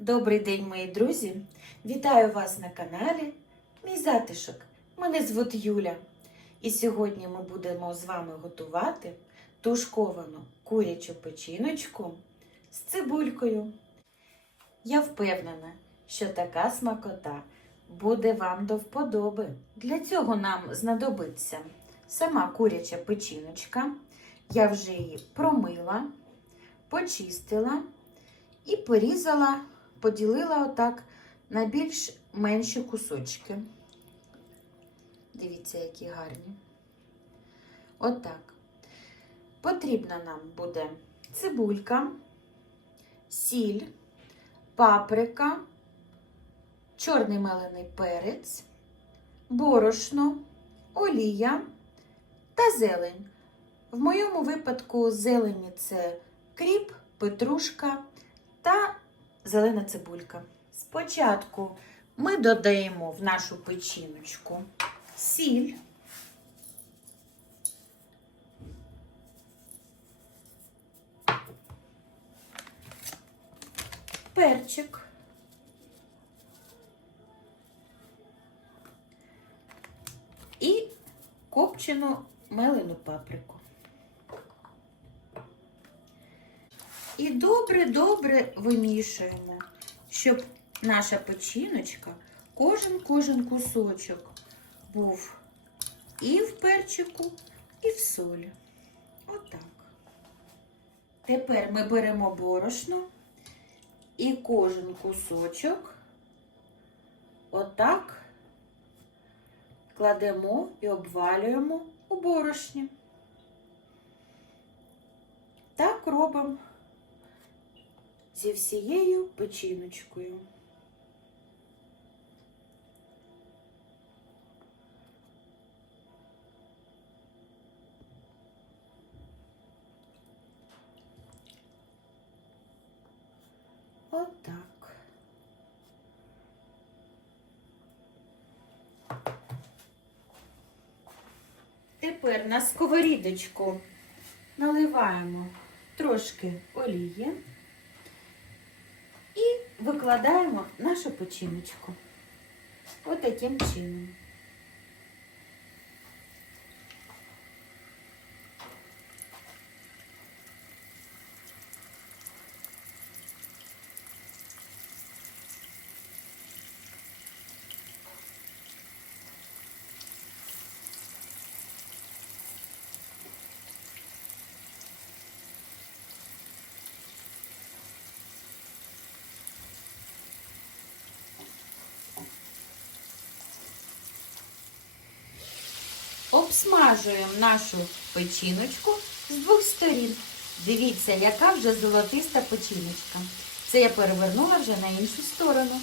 Добрий день, мої друзі! Вітаю вас на каналі Мій затишок. Мене звуть Юля. І сьогодні ми будемо з вами готувати тушковану курячу печіночку з цибулькою. Я впевнена, що така смакота буде вам до вподоби. Для цього нам знадобиться сама куряча печіночка. Я вже її промила, почистила і порізала, поділила отак на більш менші кусочки. Дивіться, які гарні. Отак. Потрібна нам буде цибулька, сіль, паприка, чорний мелений перець, борошно, олія та зелень. В моєму випадку зелені це кріп, петрушка та зелена цибулька. Спочатку ми додаємо в нашу печіночку сіль, перчик, і копчену мелену паприку. І добре-добре вимішуємо, щоб наша печіночка, кожен кожен кусочок був і в перчику, і в солі. Отак. Тепер ми беремо борошно і кожен кусочок отак кладемо і обвалюємо у борошні. Так робимо зі всією печіночкою. Отак. Тепер на сковорідочку наливаємо трошки олії викладаємо нашу печіночку. Отаким чином. Обсмажуємо нашу печіночку з двох сторін. Дивіться, яка вже золотиста печіночка. Це я перевернула вже на іншу сторону.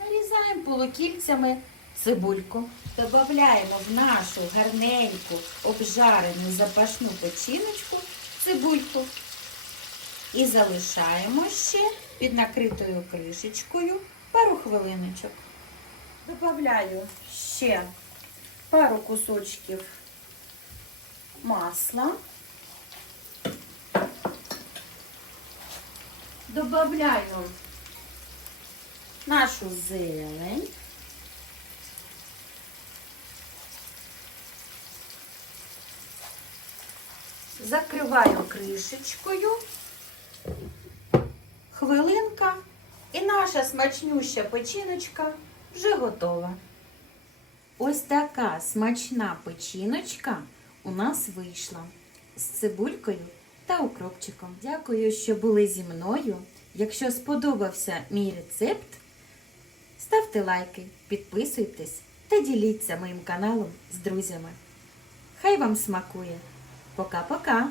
Нарізаємо полукільцями цибульку. Додаємо в нашу гарненьку обжарену запашну печіночку цибульку. І залишаємо ще під накритою кришечкою пару хвилиночок. Добавляю ще пару кусочків масла. Добавляю нашу зелень. Закриваю кришечкою. Хвилинка і наша смачнюща печіночка вже готова. Ось така смачна печіночка у нас вийшла з цибулькою та укропчиком. Дякую, що були зі мною. Якщо сподобався мій рецепт, ставте лайки, підписуйтесь та діліться моїм каналом з друзями. Хай вам смакує! Пока-пока!